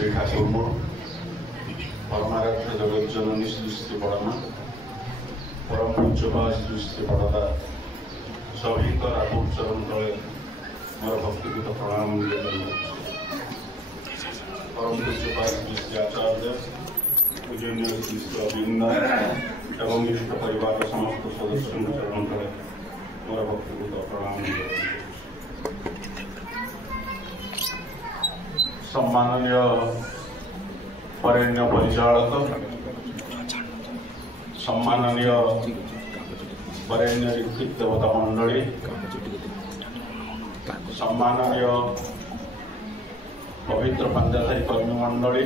श्री ठाकुर परमाराध्य जगत जननी श्री श्री बड़मा परम पूज्यपा श्री श्री बड़दा सभी राहुल चरण तले मोर भक्तिगत प्रणाम परम पूज्यपा श्री श्री आचार्य पूजनीय श्री श्री अभिनंदन एवं इष्ट परिवार समस्त सदस्यों चरण तले मोर भक्तिगत प्रणाम सम्माननीय वरेण्य परिचालक सम्माननीय वरेण्य ऋत्विक देवता मंडली सम्माननीय पवित्र पंजाधारी कर्मी मंडली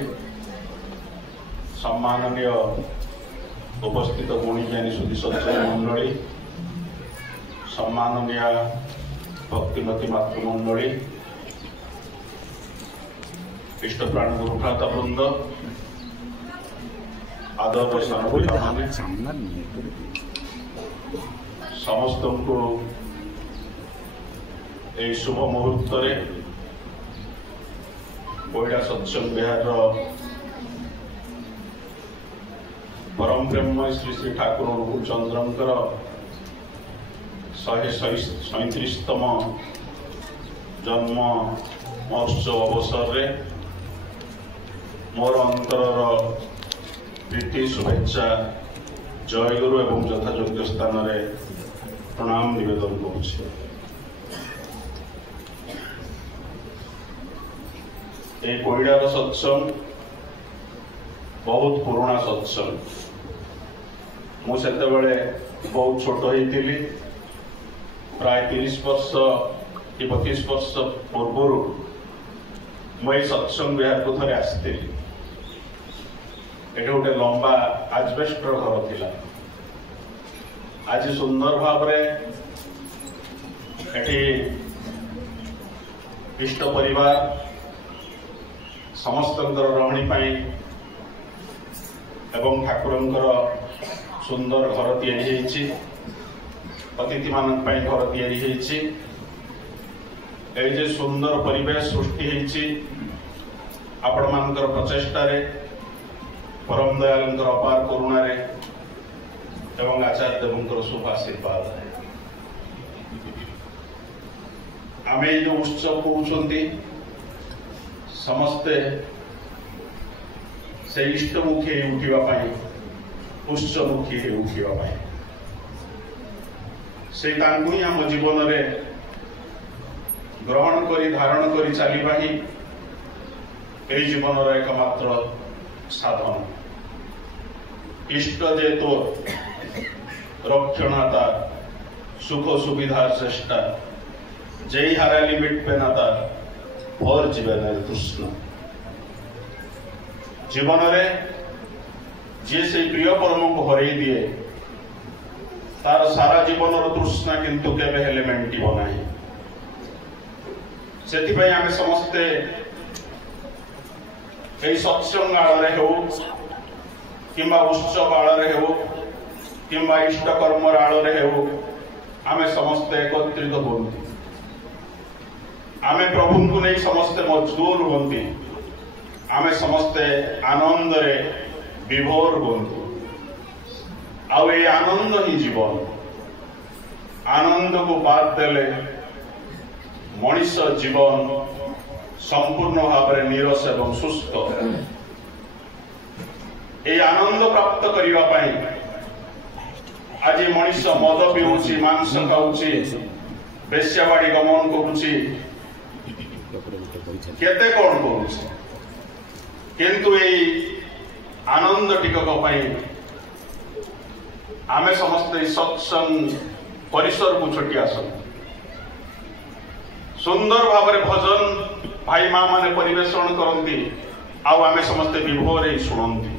सम्माननीय उपस्थित गुणीज्ञानी सुधी सज्जन मंडली सम्माननीय भक्तिमती मातृमंडली इष्ट प्राण गुरुभ्राता वृंद आदर समस्त को शुभ मुहूर्त कोईडा सत्संग विहार परम ब्रह्म श्री श्री ठाकुर अनुकूल चंद्रंकर 137तम जन्म महोत्सव अवसर मोर अंतर प्रीति शुभेच्छा जयगुरु एवं यथायोग्य स्थान में प्रणाम निवेदन करुच्छे। कोईडार सत्संग बहुत पुराना सत्संग मुझे बहुत छोट होती प्राय 30 वर्ष कि 32 वर्ष पूर्व मुझे सत्संग विहार को थे आसती ये गोटे लंबा आजबेस्टर घर थिला आज सुंदर भाव इष्ट परिवार समस्त रही एवं ठाकुर सुंदर घर तैयारी अतिथि मान घर तैयारी ये सुंदर परिवेश सृष्टि होती आपण मानकर प्रचेष्टा परम दयाल अपार करुणार एवं आचार्य देवंकर शुभ आशीर्वाद आमे जो उत्सव कहते समस्ते से इष्टमुखी उठापी उच्चमुखी उठापी से ही आम जीवन में ग्रहण करी धारण करी चलवा ही जीवन एकमात्र साधन इष्ट जे तो रक्षणाता सुख सुविधार चेष्टा जय हाराली मिटपे नाता और जीवन तृष्ण जीवन में जी से प्रिय परम को हरई दिए तार सारा जीवन तृष्णा किंतु केवे हेले मेंटिब नाही से आम समस्ते सत्संग आड़ हो कि उत्सव आड़ हो कि इष्ट कर्म आड़ हो आम समस्ते एकत्रित होती आम प्रभु को नहीं समस्ते मजबूर होती आम समस्ते आनंद विभोर होती आनंद ही जीवन आनंद को बाद देले मनीष जीवन संपूर्ण भाव में नीरस एवं सुस्थ ये आनंद प्राप्त करने आज मनीष मद पीऊँ मांस खाऊँची बेश्यावाड़ी गमन करुँची केते कौन करुँची किंतु ये आनंद टिकक आम समस्ते सत्संग परिसर को छुट्टी आस सुंदर भाव में भजन भाई माँ माने परिवेषण करती आम समस्ते विभोर शुणती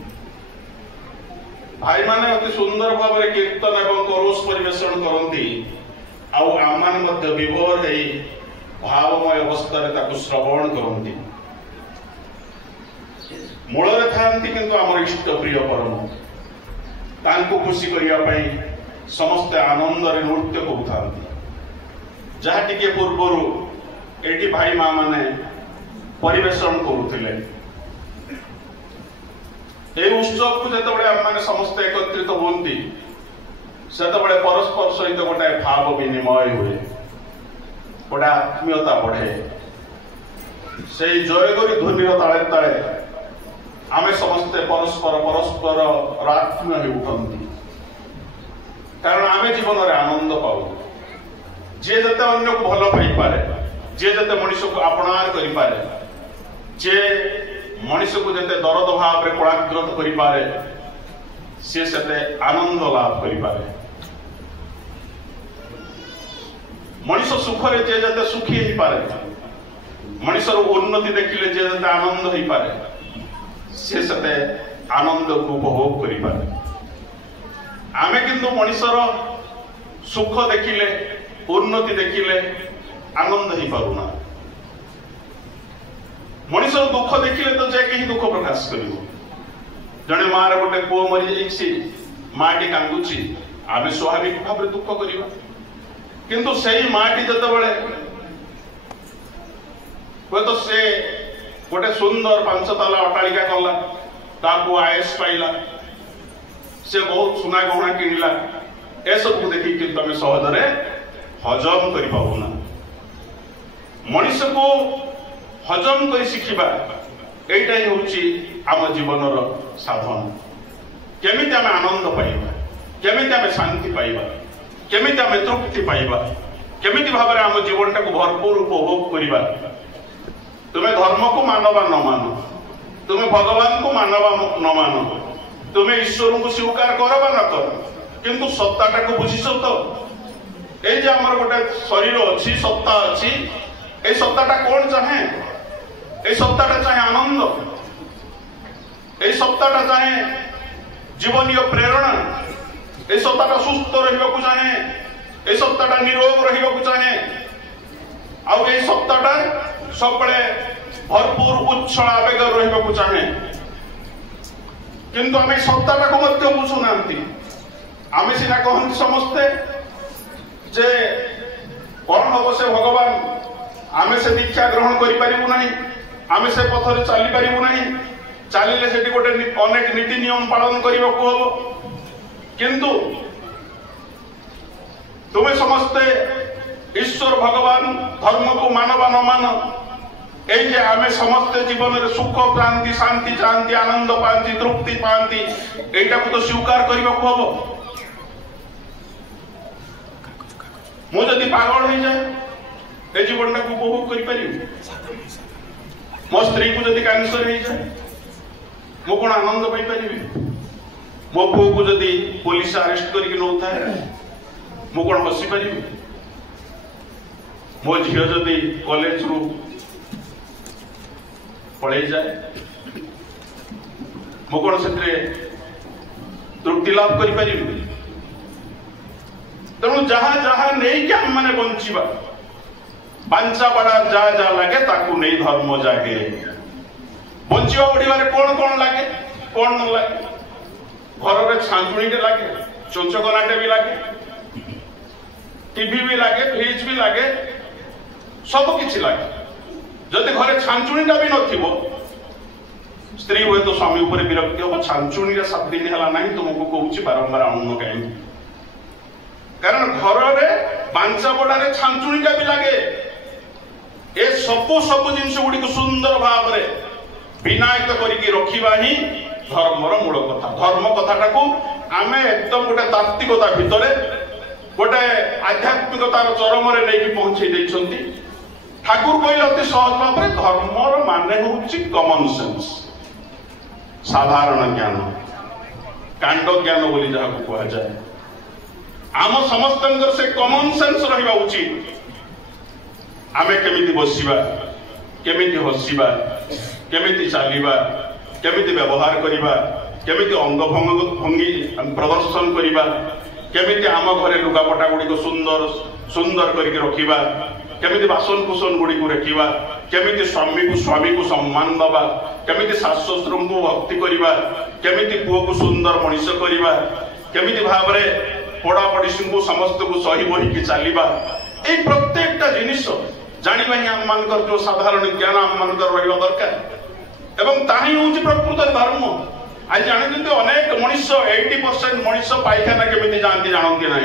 भाई माने अति सुंदर भाव में कीर्तन एवं करोष परिवेषण करती आम विभोर भावमय अवस्था श्रवण करती मूल था किंतु आम इष्ट प्रिय परम तांको खुशी करने समस्ते आनंद नृत्य करूँ जहाँ टी पूर्वर ये भाई माँ माने परिवेषण करुले এই उत्सव को जो आम समस्त एकत्रित होती से परस्पर सहित गोटे भाव विनिमय हुए, गोटे आत्मीयता बढ़े, से जयगरी ध्वनि ताले ताले आमे समस्ते परस्पर परस्पर आत्मीय हो उठती। कारण आमे जीवन में आनंद पाऊ। जे जते अन्य को भल पाई पारे, जे जते मनुष्य को अपनार करि पारे, जे मनुष्य को जते दरद भाव रे कोणाग्रत करि पारे, से सेते आनंद लाभ करि पारे। मनुष्य सुख रे जे जते सुखी ही पारे, मनुष्य उन्नति देखिले जे जते आनंद ही पारे, से सेते आनंद को उपभोग करि पारे। आमे किंतु मनुष्यर सुख देखिले, उन्नति देखिले आनंद ही पारुना। मनुष्य दुख देखिले तो जाके ही दुख प्रकाश करिवो। जने मार गोटे पुओ मरी जाइछि, माटी कांदुछि, आमे स्वाभाविक भाव दुख करिबा। किंतु सेही माटी जतबेले तो से गोटे सुंदर 5 ताला अट्टालिका कला, ताकू आयस पाइला, से बहुत सुना गहना किणला, ए सब को देखि कि तमे सहजरे हजम करि पाउना। मनुष्य को हजम करि शिखिबा एटा ही होछि आम जीवनर साधन। केमिति आमे आनंद पाइबा, केमिति आमे शांति पाइबा, केमिति आमे तृप्ति पाइबा, केमिति भाबरे आम जीवनटा को भरपूर उपभोग करिबा। तुमे धर्म को मानवा न मानो, तुमे भगवान को मानवा न मानो, तुमे ईश्वर को स्वीकार कर बा न कर, किंतु सत्ताटा को बुझिस तो ए जे हमर गोटे शरीर अछि, सत्ता अछि, ए सत्ताटा कोन चाहे? ए सत्ताटा चाहे आनंद, ए सत्ताटा चाहे जीवनीय प्रेरणा, ए सत्ताटा सुस्थ रहिबा को चाहे, ए सत्ताटा निरोग रहिबा को चाहे, आ ए सत्ताटा सबले भरपूर उच्छल आवेग रहिबा को चाहे। किंतु आमे सत्ताटा को मध्य बुझु नांती। आमे सिना कहंती समस्ते जे कौन हम से भगवान, आमे से दीक्षा ग्रहण करि परिबु नाही, आमे से पथरे चली परिबु नाही, चलिले सेठी गोटे अनेक नीति नियम पालन करिबा को हबो। किंतु तुमे समस्ते ईश्वर भगवान धर्म को मानवा न मान, এই যে আমি সমস্ত জীবনের সুখ ক্রান্তি শান্তি চান্তি আনন্দ পান্তি তৃপ্তি পান্তি এইটাকে তো স্বীকার করিବାକୁ হব। ମୁଁ ଯଦି ପାଗଳ ହେଇଯାଏ ଏ ଜୀବନଟାକୁ ଉପଭୋଗ କରିପାରିବି? ମୋ ସ୍ତ୍ରୀକୁ ଯଦି କ୍ୟାନ୍ସର ହେଇଯାଏ ମୁଁ କଣ ଆନନ୍ଦ ପାଇପାରିବି? ମୋ ପୁଅକୁ ଯଦି ପୋଲିସ ଆରେଷ୍ଟ କରିକି ନଉଥାଏ ମୁଁ କଣ ହସି ପାରିବି? ମୋ ଝିଅ ଯଦି କଲେଜରୁ पढ़े जाए मु कौन से तृप्ति लाभ करें? तेणु जहाँ जहाँ नहीं कि आम मैंने बंचा बांचा बड़ा जहाँ जहाँ लगे ताकू नहीं धर्म जागे बंचा बढ़िबारे कौन कौन लगे कौन न लगे? घर में छांचुणी लगे, चोचकनाटे भी लगे, टीवी भी लगे, फ्रिज भी लगे, सब किछि लगे। जदि घरे छांचुणीटा भी नथिबो, स्त्री हुए तो स्वामी ऊपर विरक्ति हम, छांचुणी 7 दिन है ना तुमको कहूँ बारंबार आणुन कहीं, कारण घर में बांचा बड़े छांचुणीटा भी लगे। ए सबु सब जिनस गुड़ी को सुंदर भाव में विनायक करके रखा ही धर्मर मूल कथा। धर्म कथाटा को आमे एकदम गोटे तात्विकता भितर गोटे आध्यात्मिकतार चरम नहीं पहुंचे देइछंती। ठाकुर कहले अति सहज भाव में धर्मर माने होउछि कॉमन सेंस, साधारण ज्ञान, कांड ज्ञान बोली जहाँ को कहा जाए। आम समस्त से कॉमन सेंस रहिबा उचित। आमे केमिति बसिबा, केमिति हसिबा, केमिति चालिबा, केमिति व्यवहार करिबा, केमिति अंग भंगी प्रदर्शन करिबा, केमिति आम घरे लुगापटा गुड़ी को सुंदर सुंदर करके रखिबा, केमिति बासन कुसन गुड़ी को रखिबा, केमिति स्वामी को सम्मान दबा, केमिति शास्त्र को भक्ति करिबा, केमिति पुओ को सुंदर मनीष करिबा, केमिति भाव में पड़ा पड़ोसी को समस्त को सही बही की चलिबा। ए प्रत्येकटा जिनिस जानिबा ही आम मानकर जो साधारण ज्ञान आम मानकर रहिबा दरकार। एवं ताही होउछि प्रकृत धर्म। आज जानते अनेक मनीष 80% मनीष पायखाना केमी जाती जानती ना।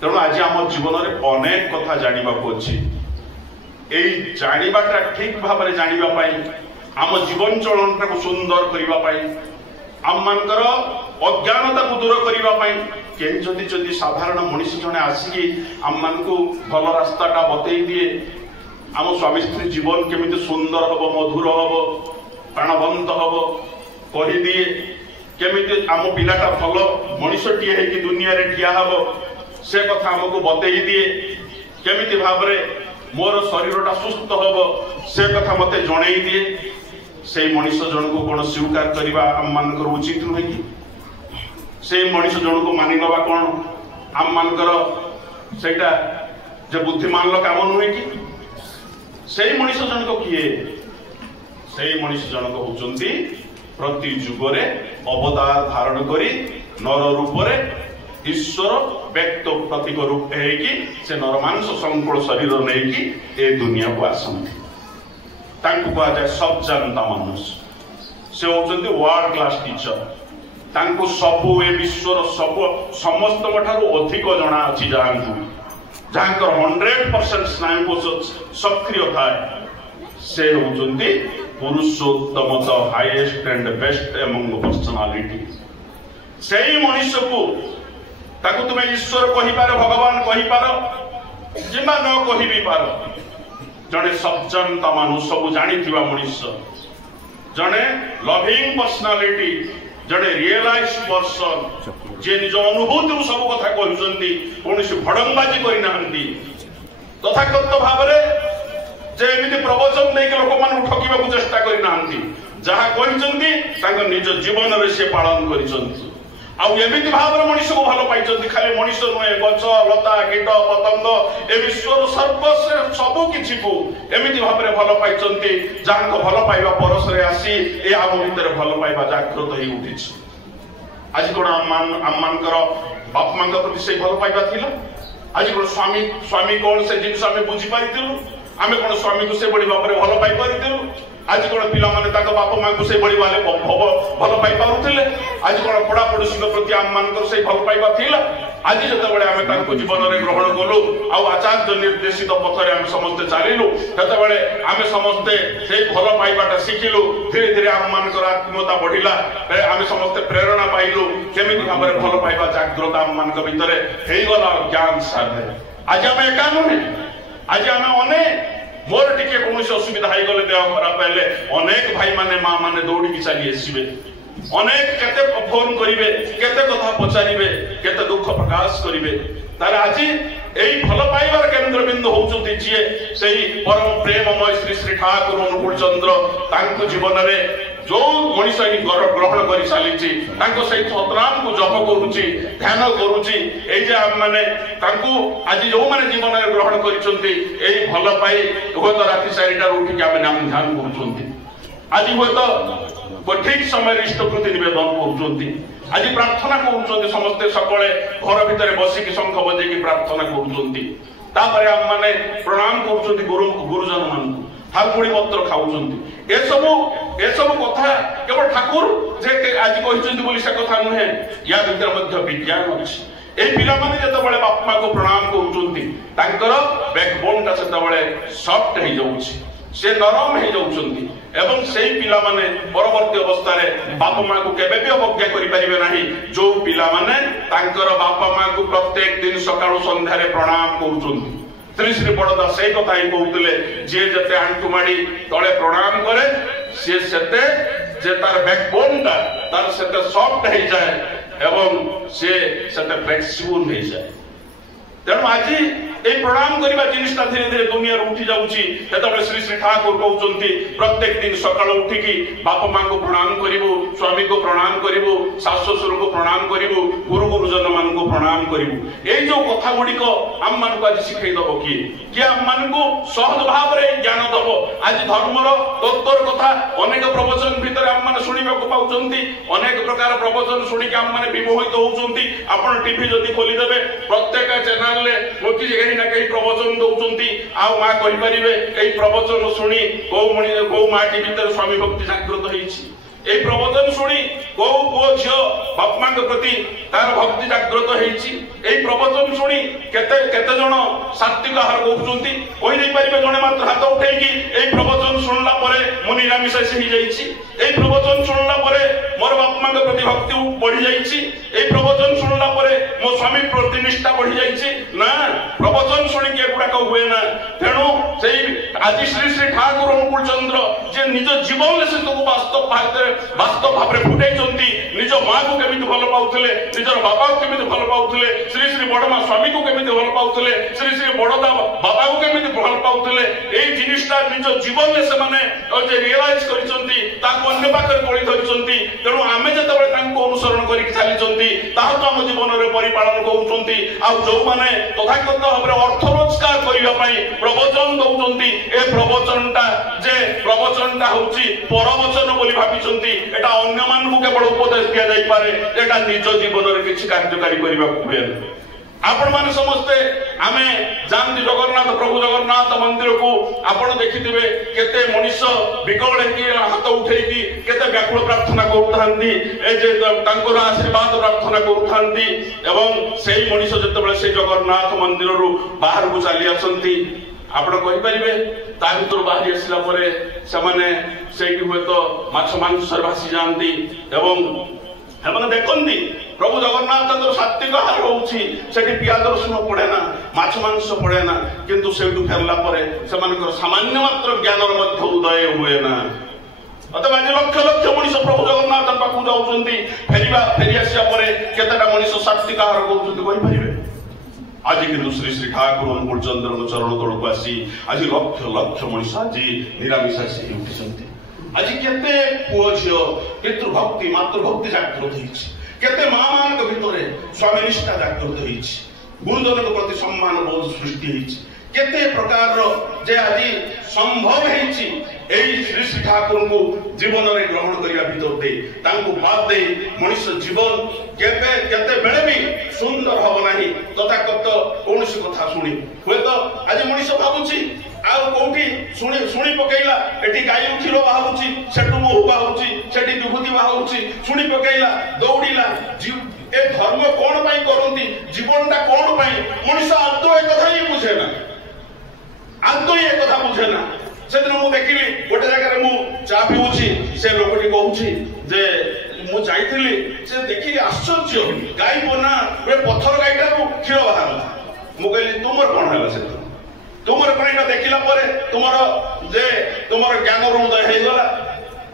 तेणु आज आम जीवन में अनेक कथा जानवा अच्छी। यही जानवाटा ठीक भाव में जानवाई आम जीवन चलन को सुंदर करने आम मानकर अज्ञानता को दूर करने जदि साधारण मनीष जड़े आसिकी आम मान को भल रास्ताटा बतई दिए आम स्वामी स्त्री जीवन केमी सुंदर हम मधुर हम प्राणवंत हम कहीदिए केमी आम पिलाटा भल मनीषटीए है दुनिया रे ठिया हम से कथा आमको बतई दिए केमी भाव मोर शरीरटा सुस्थ हम से कथा मत जन दिए से मनीष जन को कौन स्वीकार करवा आम मान उचित नुहे कि से मनीष जन को मानि नवा कौन आम मानकर सेटा जो बुद्धिमान काम नुहे कि से मनीष जन को किए से मनीष जनक होचंती प्रति जुगरे अवतार धारण करी नर रूप ईश्वर व्यक्त प्रतीक रूप है कि से नरमांस संकुल शरीर नहीं कि ए दुनिया को आसंती तांको कहा जाए सब जानता मनुष्य से होचंती वर्ल्ड क्लास टीचर तांको सबु ए विश्वर सब समस्त ठारू अधिक जना अछि जहाँकर 100% स्नायुकोश सक्रिय थाए से होचंती पुरुषोत्तम the highest and best among personality से मनुष्य को ताकू तुम्हें ईश्वर कही पार भगवान कही पार जिमा न कही भी पार जड़े सज्जनता मानु सब जानी मनुष्य जड़े लविंग पर्सनालिटी जड़े रियलाइज पर्सन जे निज अनुभूति सब कथा कहते कौन भड़ंगबाजी करना तथाकथित भाव एमती प्रवचन नहीं लोक मान ठकवा चेष्टा करना जहाँ कहते निज जीवन में सी पालन कर एमती भाव मनीष को भल पाई खाली मनीष नुहे गच लता कीट पतंग ए विश्वर सर्वश्रेष्ठ सबू किसी को एमती भाव में भल पाई जहाँ भल पाइबा परस आसी ए आम भितर भल पाइबा जागृत हो उठी आज कौन आम मानकर बाप मां प्रति से भल पाइबा थिला आज कौन स्वामी स्वामी कौन से जिन आम बुझीपारू आम कौन स्वामी को से बड़ी भाव में भल पाई पारू आज कौन पिला माने बापा मां को से बड़ी भल पाई पारुथिले आज कौन पड़ा पड़ोशी प्रति आम मानकर से भल पाइबा थिला आज जितेबाला आम जीवन में ग्रहण कलु आचार्य निर्देशित पथरे आम समस्ते चलिलु सेतेबाला आम समस्ते से भल पाइबाटा शिखिलु धीरे धीरे आम मानकर आत्मीयता बढ़िला आम समस्ते प्रेरणा पाइलु केमी भाव में भल पाइबा जागृत आम मान भितर गला ज्ञान साधे आज आम एका नुहे आज आम अनेक मोर टिके कौन असुविधा हो गले देह खराब हेले अनेक भाई माने माँ माने दौड़ी चली आसबे अनेक केते फोन करिवे केते कथा पचारिबे केते दुख प्रकाश करिवे तार आज एई भल पाइबार केंद्र बिंदु होउचंती जे सेही परम प्रेममय श्री श्री ठाकुर अनुकूल चंद्र तांको जीवन में जो मनीष ही ग्रहण कर सारी सतनाम को जप करुच्ची ध्यान करुच्ची माने आज जो मैंने जीवन में ग्रहण कर भल पाई हूँ तो राति 4टार उठिक नाम ध्यान कर आज हूँ ठीक समय इष्टकृति निवेदन कर आज प्रार्थना कर समस्ते सकाले घर भितर बसिक शंख बजे प्रार्थना कर आम मैंने प्रणाम कर गुरुजन मान हाकुड़ी पत्र खाऊंट ए सब कथा केवल ठाकुर जे आज कहते से कथा नुहे या भीतर विज्ञान अच्छी ए पिला माने जतबेले बाप मां को प्रणाम करूचंती तांकर बैकबोन ता सेतबेले सॉफ्ट हे जाउछि से नरम हे जाउचंती एवं सेही पिला माने परवर्ती अवस्था रे बाप मां को केबे भी अवज्ञा करि परिबे नाही जो पिला माने तांकर बाप मां को प्रत्येक दिन सकाळ संध्या रे प्रणाम करूचंती श्री श्री बड़दा से कथा ही कहते जे जते आंटू माड़ी तले प्रणाम करे से सेते जे तार बैकबोन तार सेते सॉफ्ट हो जाए एवं से सेते फ्लेक्सिबल हो जाए तेणु आज ये प्रणाम करने जिनटा धीरे धीरे दुनिया उठी जाऊँगी सेतबे श्री श्री ठाकुर कहते प्रत्येक दिन सकाल उठिकी बाप मां को प्रणाम करू स्वामी को प्रणाम करू सास ससुर को प्रणाम करू गुरु गुरुजन मान को प्रणाम करू ये जो कथा गुड़िक आम मान को आज शिखेदब किए आम मान को सहज भाव में ज्ञान दब आज धर्मर तत्वर कथा अनेक प्रवचन भितर आम मैंने शुणा पाँच अनेक प्रकार प्रवचन शुणिक आम मैंने विमोहित होती आप टीवी जदि खोलीदेवे प्रत्येक चैनल कहीं ना कहीं प्रवचन दौरान आउ माँ कहींपारे यही प्रवचन शुणी गौ माटी भीतर स्वामी भक्ति जागृत होती ए प्रवचन शुणी गौ पुओ झील बापा प्रति तार भक्ति जागृत होती प्रवचन शुणी केते जन सात्विक आहार कहते कहीदेपारे जड़े मात्र हाथ उठे प्रवचन शुणला मु निरामिषाषी हो प्रवचन शुणला मोर बापा प्रति भक्ति बढ़ी जाइए प्रवचन शुणला मो स्वामी प्रति निष्ठा बढ़ी जाइए ना प्रवचन शुणिक एगुड़ाक हुए ना तेणु से आज श्री श्री ठाकुर अनुकूल चंद्र जे निज जीवन से वास्तव भाव में फुटाई निज माँ को केमी भल पाऊले निजर बाबा को केमी भल पाऊले श्री श्री बड़मा स्वामी को केमी भल पाऊले श्री श्री बड़दा बाबा को केमी भल पाऊले यही जिनिसटा निज जीवन में से रियलाइज कर पाखे गली धरी तेणु आम जो अनुसरण कर चली तो आम जीवन में परिपालन करुँच जो मैंने तथागत भाव में अर्थ रोजगार करने प्रवचन दौरान ए प्रवचनटा जे प्रवचनटा हूँ परवचन बोली भावी एटा अन्य मानू केवल उपदेश दि जापे एटा निज जीवन में किसी कार्यकारी करने हुए आपण माने समस्ते आमे जानती जगन्नाथ प्रभु जगन्नाथ मंदिर को आपण देखिथिबे केते मनुष्य विकल हेकी हाथ उठेकी केते व्याकुल प्रार्थना करथांती ए जे तांकर आशीर्वाद प्रार्थना करथांती एवं सेही मनुष्य जतबेले से जगन्नाथ मंदिर रु बाहर को चली आसंती आपण कहि परिबे ता भीतर बाहर आसिला परे समाने सेठी हुए तो माछ मांस भासी जानती एवं एमने देखती प्रभु जगन्नाथ सात्विक आहार होउछि सेठी पियाज रसुण पड़े ना माछ मांस पड़े ना किंतु सेठू फेरला परे सेमानकर सामान्य मात्र ज्ञानर मध्य उदय हुए ना अतः आज लक्ष लक्ष मनीष प्रभु जगन्नाथ पाखु जाउछंती फेरी आसिया परे केतेटा मनीष सात्विक आहार करछंती कहि परिबे आज किंतु श्री श्री ठाकुर अनुकूल चंद्र चरण तलक आसी आज लक्ष लक्ष मनीष आज निरामिषाषी उठिछंती आज केते पुओ झियो पितृभक्ति मातृभक्ति जागृत होइछि केते माँ मान भीतर स्वामी निष्ठा जागृत होइछि गुरुजन प्रति सम्मान बोध सृष्टि होइछि केते प्रकार जे आज संभव होइछि एई श्री श्री ठाकुर को जीवन रे ग्रहण करिया भीतर दे तांको बात दे मनुष्य जीवन केते केते बेले भी सुंदर हबो नाही तथा कत कोनसी कथा सुनी होय तो आज मनुष्य भाबुछि आउ कोठी सुनी पकेइला एठी गाई क्षीर बाहुची सेठू मोहू बाहुची सेठी विभूति बाहुची सुनी पकेइला दौड़ीला ए धर्म कोन पई करंती जीवनटा कोन पई मनुष्य आदो ए कथा ही बुझे ना आदो ए कथा बुझे ना सेदिन मु देखिली गोटे जगह मु चा पिउची से लोकटी कहूची जे मु जाइथिली से देखिली आश्चर्य गाई बना बे पत्थर गाईटा क्षीर बाहरला मु कहली तुमर कोन हला से तुमर कणीटा देखिला परे तुमर ज्ञान उदय हो गला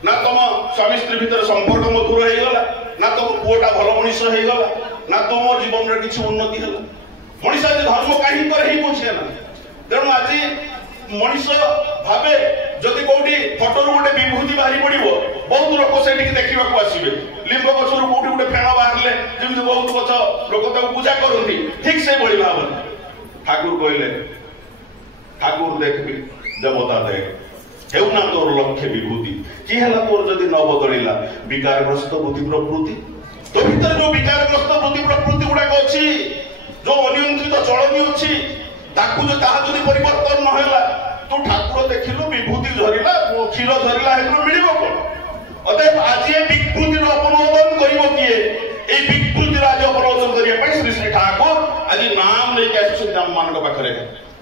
ना तुम स्वामी स्त्री भीतर संपर्क मधुर हो गला ना तुम पुओटा भल मनीष हो गला ना तुम जीवन में किसी उन्नति है मनीष आज धर्म कहीं पर ही बुझे ना तेणु आज मनीष भावे जदि कौटी फटोर गोटे विभूति बाहरी पड़ो बहुत लोक से देखा आसवे लिंब गचर कौटी गोटे फेण बाहर जमी बहुत गच लोक पूजा करती ठीक से भाव ठाकुर कहले ठाकुर देख देवता देख हेउना तोर लक्ष्य विभूति कि हला तोर जदि न बदलिला विकारग्रस्त बुद्धि प्रवृत्ति तो भीतर जो विकारग्रस्त बुद्धि प्रवृत्ति गुडाक अछि जो अनियंत्रित चलनी अछि ताकू जो ताहा जदि परिवर्तन न होला तो ठाकुर देखिलो विभूति झरिला क्षीर झरिला हेतु मिलिबो कोन अतः आज ए विभूति रो अपनोदन करिवो किए ए विभूति राज अपनोदन करिया पई श्री श्री ठाकुर आज नाम लेके आछि हम मान को पाखरे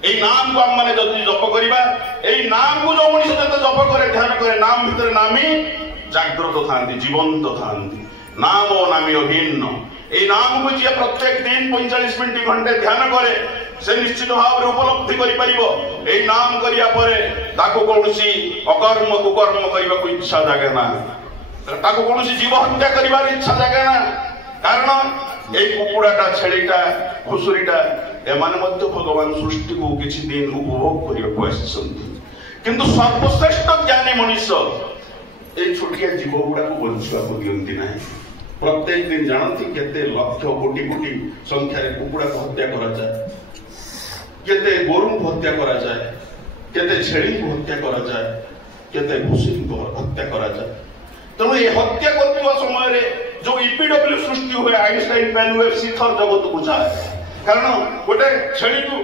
এই নাম को आम যদি জপ করিবা এই নাম को जो मनुष्य जते जप करे ध्यान करे नाम ভিতরে নামই জাগ্রত থানতি জীবন্ত থানতি नाम ও নামীয় ভিন্ন এই নাম को যে प्रत्येक दिन 45 मिनिट घंटे ध्यान करे से निश्चित भाव रे उपलब्धि करि परिबो এই नाम करिया परे ताको कोनसी अकर्म कुकर्म करिबा को इच्छा जागे ना ताको कोनसी जीव हत्या करिबार इच्छा जागे ना कारण এই কুকুড়াটা ছেড়িটা ঘুষুরিটা এমানে মধ্যে ভগবান সৃষ্টি को কিছু দিন উপভোগ করিବାକୁ ଆସିଛନ୍ତି কিন্তু সর্বশ্রেষ্ঠ জ্ঞানী মনুষ্য এই ছোটিয়া জীব গুড়াକୁ বঞ্চিବାକୁ ଦିଅନ୍ତି ନାହିଁ प्रत्येक दिन जानती केते लक्ष कोटि कोटि संख्यारे कुकुड़ाକୁ हत्या କରାଯାଏ केते गोरू हत्या କରାଯାଏ केते छेड़ी हत्या କରାଯାଏ केते घुषुरी हत्या କରାଯାଏ तेणु ये हत्या करते समय जो ईपीडब्ल्यू सृष्टि हुए आइंस्टाइन पेनवेव सीथर जगत को जाए कारण गोटे छेली को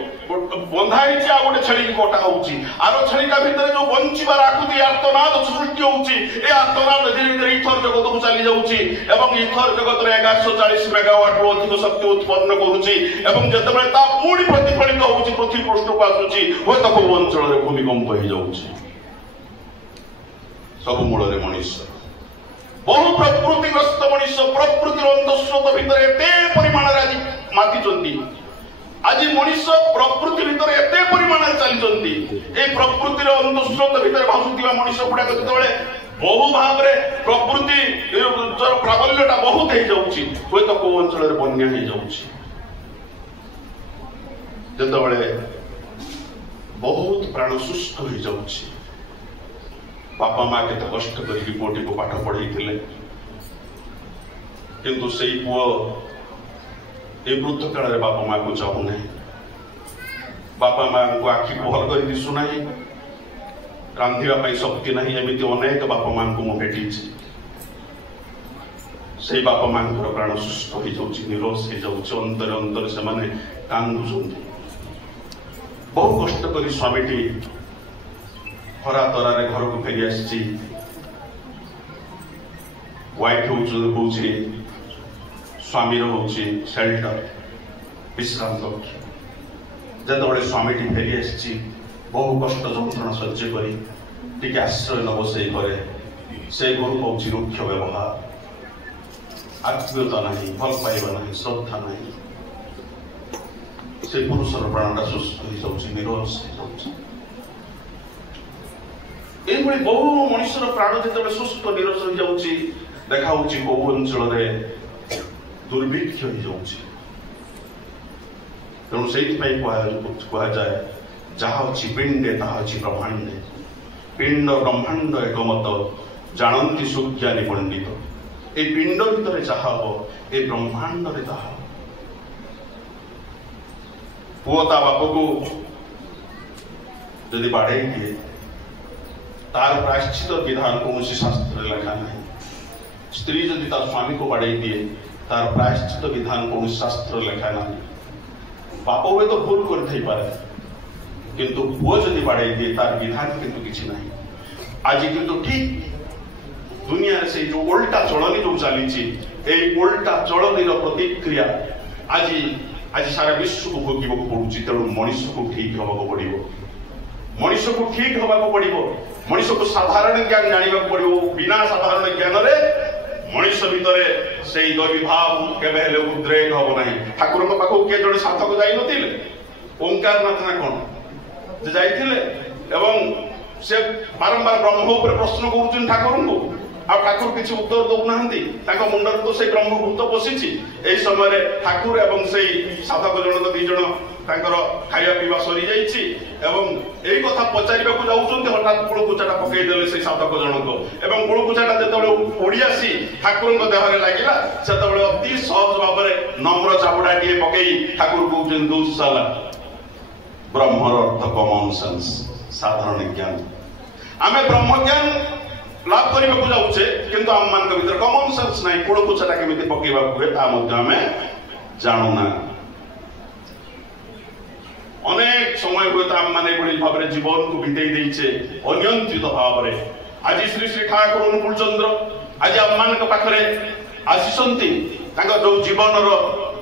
बंधा होती आ गोटे छेली को कटा होची आरो छेलिका भितर जो बंचिबार आकुति आर्तनाद सृष्टि होची ए आर्तनाद धीरे धीरे इथर जगत को चली जाउची एवं इथर जगत रे 1140 मेगावाट रो अधिक शक्ति उत्पन्न करूची एवं जतबे ता पूरी प्रतिफलित होची पृथ्वी पृष्ठ को आसुची होय तको अंचल रे भूमिकंप हो जाउची सब मूल रे मनुष्य बहु प्रकृतिग्रस्त मनुष्य प्रकृतिर अंतस्रोत भितर एते परिमाण रे आज मातिचंती आज मनुष्य प्रकृति भितर एते परिमाण चली ए प्रकृतिर अंतस्रोत भितर भासुवा मनुष्य गुड़ाक जो बहु भाव प्रकृति प्राबल्यटा बहुत हो जाऊँगी हूँ तो कौ अंचल बन्या हो जाऊँगी जिते बहुत प्राण सुष्ट हो जाऊँगी बापा माँ केते कष्ट करके पुओटी को पाठ पढ़े किंतु से पुओ ए वृद्ध काल बापा माँ को चाहूना बापा माँ को आखि को भल कर दिशुना रांधिबा शक्ति नहीं एमती अनेक बापा माँ को भेटी से बापा माँ प्राण सुष्ट हो जाऊँगी निराश हो जाऊँगी अंतर अंतर से माने कांदुंट बहु कष्ट कर स्वामीटी खरा तरारे घर को फेरी आसी वाइफ हूँ स्वामी रोचे शेल्टर विश्राम कक्ष जिते स्वामी फेरी आसी बहु कष्ट जंत्रणा सह्य कर आश्रय नब से घरे से घर पाँच रुक्ष व्यवहार आत्मीयता नहीं भल पाइबा नहीं श्रद्धा नहीं से पुरुषर प्राणटा सुष्ट हो जाऊँगी निराश हो जाऊँगी ये बहु मनुष्यर प्राण जो सुस्थ निरस हो जाऊँगी देखा कौ अंचल दुर्भिक्ष हो जाऊँगी तेणु से कहुए जहाँ अच्छी पिंडे ता अच्छी ब्रह्मांडे पिंड ब्रह्मांड एक मत जानती सुज्ञानी पंडित ये पिंड भितर जहाँ हम ये ब्रह्मांड में ताहा पुओ ता बाप को यदि बाड़े दिए तार प्रायश्चित विधान कौन शास्त्र लिखा नहीं स्त्री जदि तार स्वामी को बाड़े दिए तार प्रायश्चित विधान कौन शास्त्र लिखा नहीं बाप हुए तो भूल कर किंतु पुओ जदि बाड़े दिए तार विधान किंतु किसी नहीं आज किंतु ठीक दुनिया से जो उल्टा चलनी जो चली उल्टा चलनी प्रतिक्रिया आज आज सारा विश्व को भोग पड़ुची तेणु मनुष्य को ठीक हवा पड़ो मनुष्य को ठीक हवा पड़ो मनुष्य को साधारण ज्ञान जाना पड़ो बिना साधारण ज्ञान रे मनुष्य भितर से दैवी भाव केवे उद्रेक हम ना ठाकुर पाखक किए जड़े साधक जाइए ओंकारनाथ ना कौन जाइए एवं से बारंबार ब्रह्म उपर प्रश्न कर ठाकुर को आ ठाकुर किसी उत्तर दौना मुंडर तो से ब्रह्मभूत पशिची यही समय ठाकुर एवं से साधक जन दी जन खाଇବା पीवा सरी जाइए यही कथा पचारे जाऊँ हठात गुड़कुचाटा पकईदे से साधक जनक एवं गुड़कुचाटा जो ओडियासी ठाकुर देहरे लगे से अति सहज भाव में नम्र चापुड़ाटे पकई ठाकुर कहते दुस्साला ब्रह्मर अर्थ कमन सेंस साधारण ज्ञान आम ब्रह्म ज्ञान लाभ करने को जाऊे किंतु आम मान भर कमन सेंस ना गुड़कुचाटा केमी पकईवा हुए आम जानूना अनेक समय हुए तो आम मैंने भाव में जीवन को बिताई देचे अनियंत्रित भाव में आज श्री श्री ठाकुर अनुकूल चंद्र आज आम मान पाखे आसी जो जीवन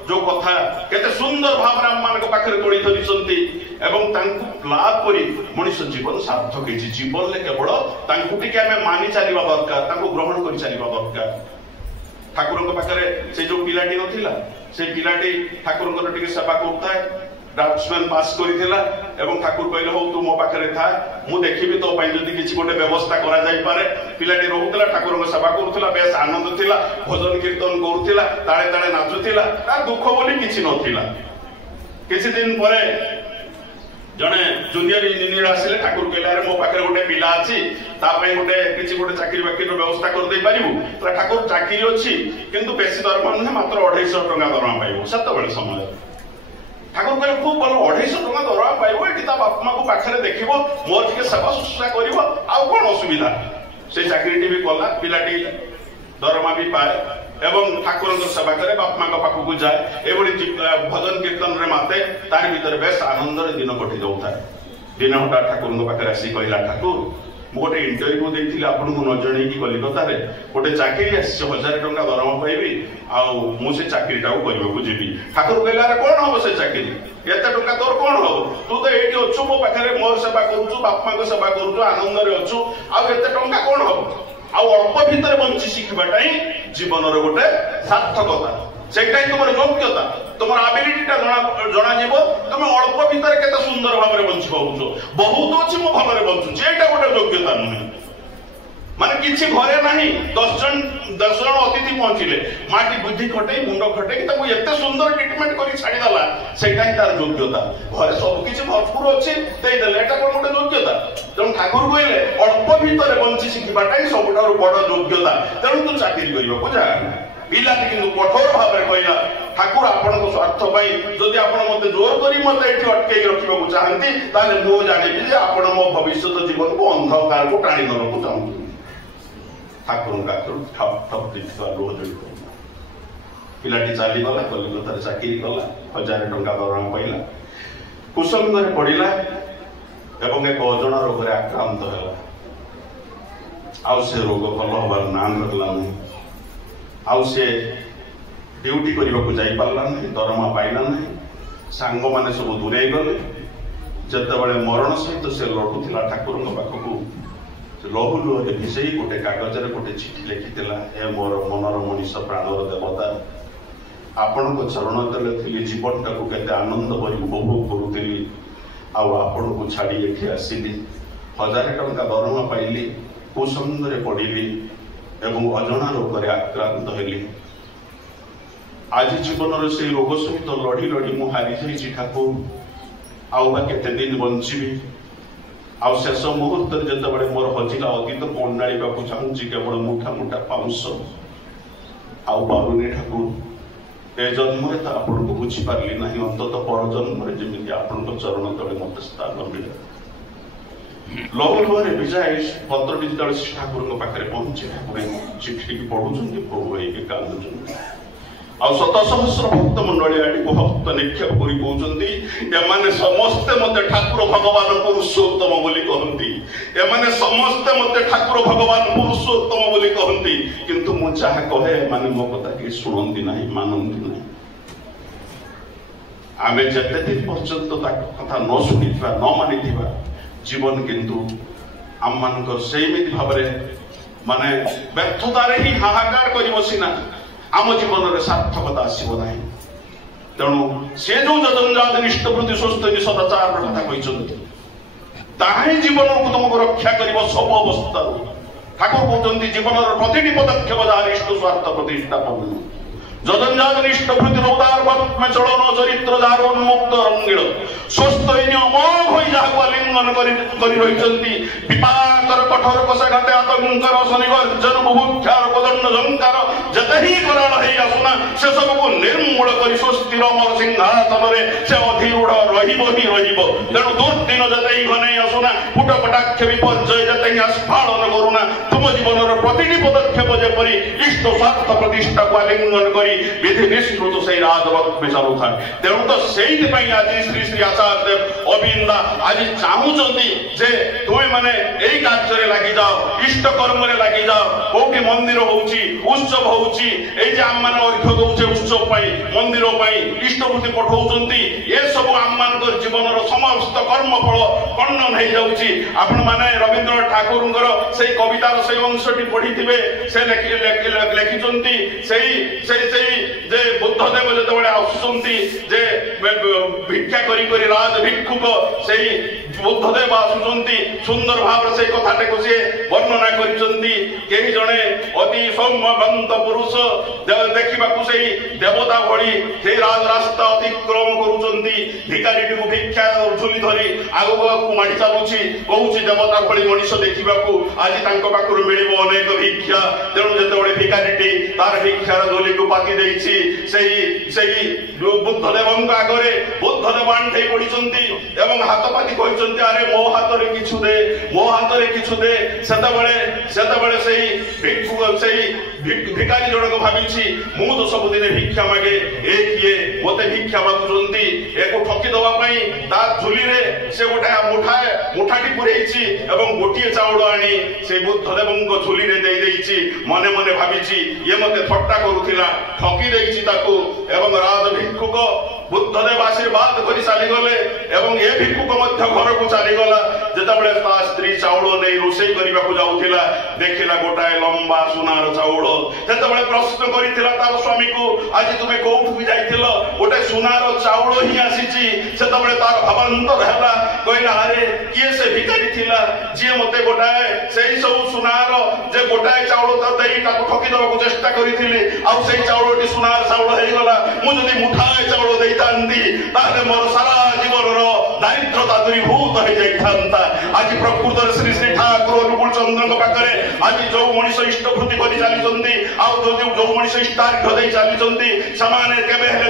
जो कथा केते सुंदर भाव में आम मान पाखे तोड़ी धरी लाभ कर मनुष्य जीवन सार्थक है जीवन में केवल आम मानि चलवा दरकार ग्रहण कर चलवा दरकार ठाकुर पाखे से जो पिलाटी नाला से पिलाटी ठाकुर सेवा करुए ड्राफ्ट्समैन पास करिथिला एवं ठाकुर कहले हो तू मो पाखरे था मु देखिबी तो पई जदी किछि गोटे व्यवस्था करा जाई पारे पिलाटी रहउतला ठाकुर को सेवा करूथला बेस आनंद थिला भजन कीर्तन करूथला ताळे ताळे नाचुथिला ता दुख बोली किछि नथिला किछि दिन परे जने जूनियर इंजीनियर आसिले ठाकुर कहले अरे मो पाखरे गोटे पिला अछि ता पई गोटे किछि गोटे चाकरी बाकीर व्यवस्था कर दे पारिबु तो ठाकुर चाकरी अछि किंतु बेसी दरमा नै मात्र 250 टका दरमा पाइबो सत्त बेले समय ठाकुर कहले खूब भल 250 टका दरमा पाइबो एटी ता बाप माँ को पाखरे देखिबो मोर टिके सेवा शुश्रूषा करिवो आ कोन असुविधा से चाकरीटी भी कला पिलाटी दरमा भी पाए एवं ठाकुर सेवा करे बाप माँ पाखक जाए एभली भजन कीर्तन रे माते तार भीतर बेस आनंद दिन कटि जाऊे दिन हटा ठाकुर पाखे आसी कहला ठाकुर मु गोटे इंटरव्यू देती आपको न जन कलिकता गोटे चाकरी आस 1000 टंका दरमा पाइबी आसे चाकरीटा को जी ठाकुर कहला कौन हम से चाकरी एत टंका तोर कौन हम तू तो ये अच्छु मो पाखे मोर सेवा करुचु बाप माँ सेवा करुचु आनंद अच्छु आते टंका कौन हम अल्प भितर बंची शिखा जीवन गोटे सार्थकता से तुम योग्यता तुम आबिलिटा जन तुम अल्प भितर के सुंदर भाव में बंची पाच बहुत अच्छी मो भल बंचुची यहाँ गोटे योग्यता नुहे माने किसी घरे ना 10 जन अतिथि पहुंचले माटी बुद्धि खटे मुंड खटे एते सुंदर ट्रिटमेंट कर छाड़ीदेला से तार योग्यता घरे सबकि भरपूर अच्छे एटा कौन गोटे योग्यता तेणु ठाकुर कहले अल्प भितर बंची शिखा सबुठ बड़ योग्यता तेणु तू चाकरी करने जा पिलाटी किंतु कठोर भाव में कहला ठाकुर आपण स्वार्थ जदि आप मत जोर कर मत ये अटकई रखा चाहती ताले मु जानी आप मो भविष्य जीवन को अंधकार को टाणी नरक चाहूँ ठाकुर ठप ठप देखा लुह जोड़ी पिलाटी चलीगला कलिकता चाकरी कला 1000 टंका दरमा पाइला कुसंग पड़ा एवं एक अजणा रोग आक्रांत है से रोग भल हबार ना धरला आउ से ड्यूटी करने को जाई पारला नहीं दरमा पाइला नहीं सांग माने सब दूरे गले जिते मरण सहित से लड़ुला ठाकुर पाखक लहु लुहे भिसई गोटे कागज गोटे चिठी लिखिला ए मोर मनर मनीष प्राणर देवता आपण चरण तले थी जीवन टाक केते आनंद भरी उपभोग करुली आपण को छाड़ी एठी आसिली 1000 टंका दरमा पाइली कुसंगरे पड़िली एवं अजणा रोग आक्रांत हेली आज जीवन से रोग सहित लड़ी लड़ी मु हारी जाइए ठाकुर आउ केते दिन बंचीबी आउ शेष मुहूर्त जिते मोर हजिला अतीत कंडाड़ा चाहूँगी केवल मुठा मुठा पाउंस आउ पारुनी ठाकुर ए जन्म तो आपन को बुझीपारि ना अंतत पर जन्म जमी आपण चरण तले मत स्थान मिले लहु लुहे विजय पत्रटी जो ठाकुर पाखे पहुंचे ठाकुर चिठी पढ़ुं प्रभु ये कांदुंट शत सहस्र भक्त मंडली आड़ी को हस्त निक्षेप कर कहते समस्ते मत ठाकुर भगवान पुरुषोत्तम बोली कहती एमाने समस्ते मत ठाकुर भगवान पुरुषोत्तम बोली कहती किंतु मु जहाँ कहे माने मो कथा कि सुनती ना मानती ना आमे जते दिन पर्यंत कथा न शुणी न मानी जीवन किंतु आम मान भाव माने व्यर्थतार ही हाहाकार कर बसीना आम जीवन में सार्थकता आसब ना तेणु से जो जजंजात निष्ठप्रति स्वस्थ सदाचार कथा कहते जीवन को तुमको रक्षा कर सब अवस्था ठाकुर कहते जीवन प्रति पदक्षेप जहाँ इष्ट स्वार्थ प्रतिष्ठापन जजंजात निष्ठप्रति रौदार में चलन चरित्र जार उन्मुक्त रंगीण स्वस्थ अमोघ जहाँ आलिंगन कर विपाकर कठोर कषाघाते आतंकर शनिगर्जन बुभुक्षार कोदंड झंकार जते ही कराल है आसुना से सब को निर्मूल कर स्वस्थिर अमर सिंहासन से अधिरूढ़ तेणु दुर्दिन जते ही घने आसुना फुट कटाक्ष विपर्जय जते ही आस्फालन करुना तुम जीवन प्रति पदक्षेप जेपरी इष्ट स्वार्थ प्रतिष्ठा को आलिंगन कर विधि निष्कृत से राजवत में चलू था तेणु तो से आज श्री श्री आचार्य अविंदा आज चाहूँगी जे तुम्हें मैंने यही कार्य लगी जाओ इष्ट कर्म लगी जाओ कौटी मंदिर होउची उत्सव होउची ए जे आम माने अर्घ्य दउचे उत्सव पई मंदिर पई इष्टपूर्ति पठाउचंती ए सब आम मान जीवन समस्त कर्म फल खंडन हो जाउची आपण माने रविंद्रनाथ ठाकुरंकर सेही कवितार सेही अंशटी पढ़िथिबे से लेखिचंती सेही जे बुद्धदेव जेतबेले आसुचंती जे भिक्षा करी राज भिक्षुक सेही बुद्धदेव आसुचंती सुंदर भाव से कथाटे को से वर्णना करिसंती केही जणे अति सौम्यवंत पुरुष देखिबा को सेही देवता भली से राज रास्ता अतिक्रम करूचंती भिखारीटी को भिक्षा झुली धरी आगो को माडी चालुची कहूची देवता भली मनीष देखिबा को आज तांको पाखरु मिलिबो अनेक भिक्षा तेणु जेतबेले भिखारीटी तार भिक्षार झोली को पाती देइछि सेही बुद्धदेवଙ୍କ आगरे बुद्धदेव आंठे पड़िचंती एवं हाथ पाती कहचंती अरे मो हाथ रे किछु दे सेतबेले सेही भिक्षुक सेही भिखारी जनक भावी मु तो सबुदिन भिक्षा मागे ए किए मते भिक्षा मागुचंती एको ठकी दवाई झुली से गोटे मुठाटी पुरेची एवं गोटे चाउल आनी से बुद्धदेव झुली मने मने भावी ये मते थट्टा करुला ठकी देइछि ताकू एवं राज भिक्षुक बुद्धदेव आशीर्वाद कर चलीगले एवं ए भिक्षुक घर को चलीगला जितेबाला ता स्त्री चाउल नहीं रोषे करने को जाऊला देखला गोटाए लंबा सुनार चाउल जितेबाला प्रश्न कर स्वामी को आज तुम कौटू जाइल गोटे सुनार चाउल ही आसी से तार भावांतर है कहला अरे किए से भिखारी थिला जी मते गोटाए से सब सुनार जे गोटाए चाउल ठकी देवा चेष्टा करी चाउल सुनार चाउल हो गला मुझे मुठाए चाउल दे मोर सारा जीवन दारिद्रता दूरीभूत हो जाता आज प्रकृत श्री श्री ठाकुर अनुकूल चंद्र पाखे आज जो मनीष इष्टभूति कर चली जो मनीष इष्टार्घ दे चली से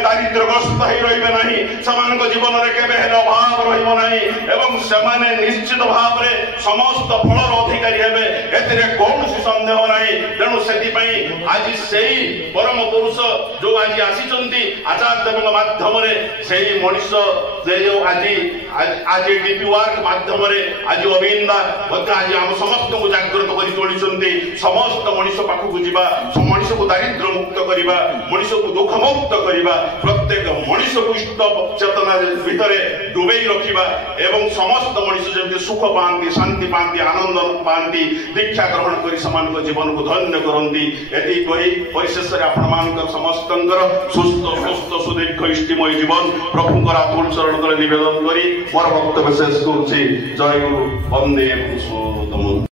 दारिद्र्यग्रस्त हो जीवन में केवे अभाव रहा निश्चित भाव में समस्त फलर अधिकारी हे कौन सन्देह ना तेणु से आज से परम पुरुष जो आज आसी आचार्य देव माध्यम से मनीष आज डीपी वर्क माध्यम आज अविंदा आज आम समस्त को जागृत कर तोड़ी समस्त मनीष पाखक जीवा मनीष को दारिद्र्य मुक्त करवा मनीष को दुख मुक्त करवा प्रत्येक मनीष को इष्ट चेतना भितर डुबई रखा एवं समस्त मनीष जमी सुख पाती शांति पाती आनंद पाती दीक्षा ग्रहण कर जीवन को धन्य करती एति कही परिशेष आपण समस्त सुस्थ स्वस्थ सुदीर्घ इष्टिमय जीवन प्रभुंर आत्म चरण तले निवेदन करी मोर वक्तव्य शेष करुछि। जय गुरु वंदे पुरुषोत्तम।